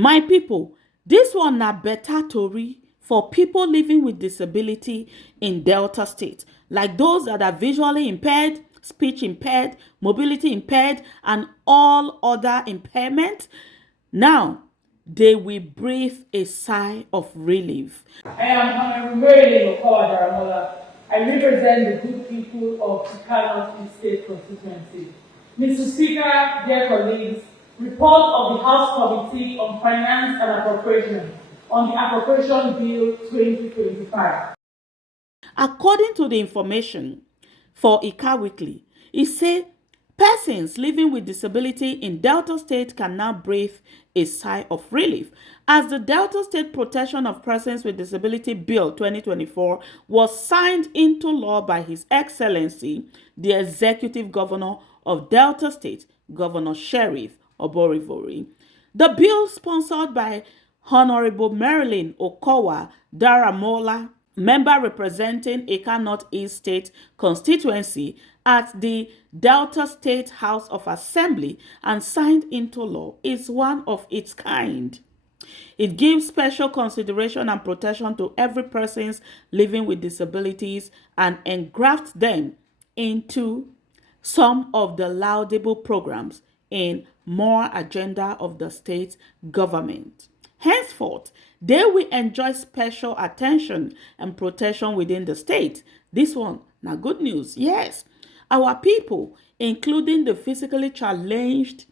My people, this one na better tori for people living with disability in Delta State, like those that are visually impaired, speech impaired, mobility impaired, and all other impairments. Now, they will breathe a sigh of relief. I am Marilyn, Okowa, Daramola. I represent the good people of Okowa State constituency. Mr. Speaker, dear colleagues, report of the House Committee on Finance and Appropriation on the Appropriation Bill 2025. According to the information for Ika Weekly, it says persons living with disability in Delta State can now breathe a sigh of relief as the Delta State Protection of Persons with Disability Bill 2024 was signed into law by His Excellency, the Executive Governor of Delta State, Governor Sheriff Oborivori. The bill, sponsored by Honorable Marilyn Okowa, Daramola, member representing Eka North-East State constituency at the Delta State House of Assembly and signed into law, is one of its kind. It gives special consideration and protection to every person living with disabilities and engrafts them into some of the laudable programs in more agenda of the state government. Henceforth, they will enjoy special attention and protection within the state. This one, now good news, yes. Our people, including the physically challenged,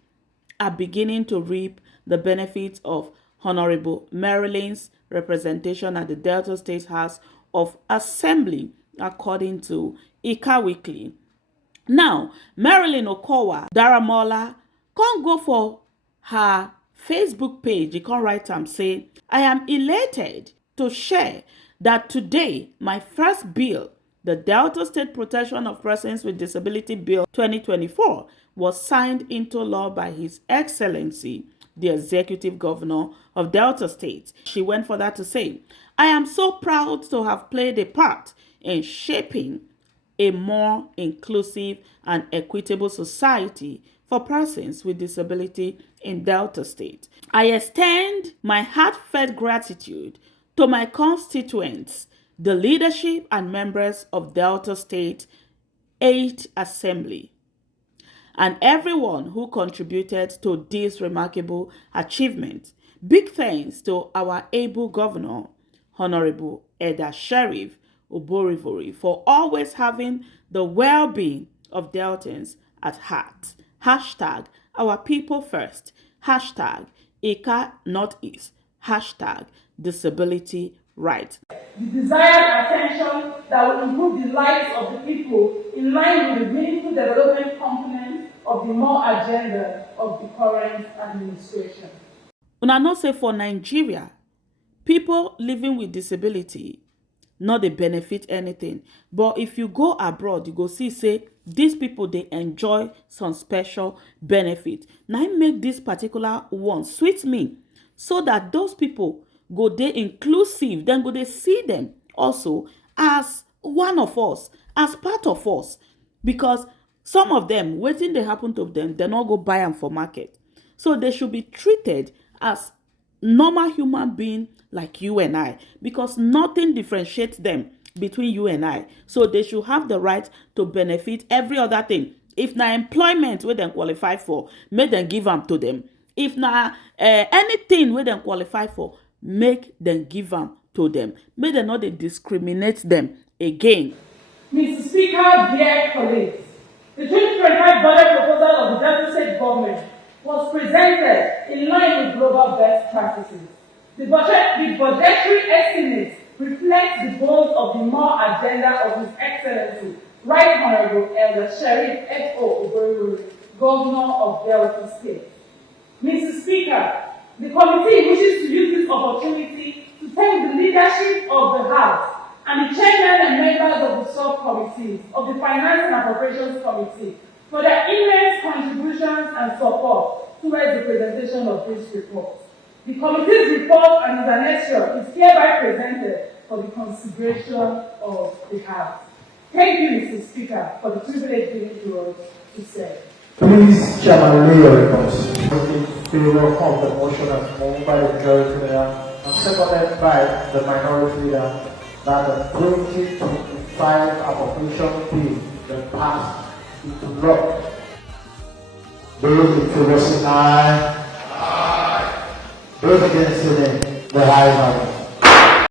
are beginning to reap the benefits of Honorable Marilyn's representation at the Delta State House of Assembly, according to Ika Weekly. Now, Marilyn Okowa, Daramola, can't go for her Facebook page. You can write and say, I am elated to share that today my first bill, the Delta State Protection of Persons with Disability Bill 2024, was signed into law by His Excellency, the Executive Governor of Delta State. She went for that to say, I am so proud to have played a part in shaping a more inclusive and equitable society for persons with disability in Delta State. I extend my heartfelt gratitude to my constituents, the leadership and members of Delta State 8th Assembly, and everyone who contributed to this remarkable achievement. Big thanks to our able governor, Honorable Eda Sheriff Oborivori, for always having the well-being of Deltans at heart. Hashtag our people first. Hashtag Eka Northeast. Hashtag disability right. The desired attention that will improve the lives of the people in line with the meaningful development component of the more agenda of the current administration. Una know say for Nigeria, people living with disability not they benefit anything. But if you go abroad, you go see say these people they enjoy some special benefit. Now I make this particular one sweet me so that those people go they inclusive, then go they see them also as one of us, as part of us. Because some of them, waiting they happen to them, they not go buy them for market. So they should be treated as normal human being like you and I, because nothing differentiates them between you and I. So they should have the right to benefit every other thing. If na employment where they qualify for, make them give them to them. If na anything where they qualify for, make them give them to them. Make them not they discriminate them again. Mr. Speaker, dear colleagues, the 2025 budget proposal of the Delta State government was presented in line with global best practices. The budgetary estimates reflect the goals of the more agenda of His Excellency, Right Honorable Elder Sheriff F.O. Oborivori, Governor of Delta State. Mr. Speaker, the committee wishes to use this opportunity to thank the leadership of the House and the chairman and members of the subcommittees of the Finance and Appropriations Committee for their immense contributions and support towards the presentation of this report. The committee's report and its annexure is hereby presented for the consideration of the House. Thank you, Mr. Speaker, for the privilege given to us to serve. Please, Chairman, lay your reports. favor of the motion as moved by the majority leader and seconded by the minority leader that the 2025 appropriation bill be passed into law. Those in favor say aye. Those against say nay. The ayes have it.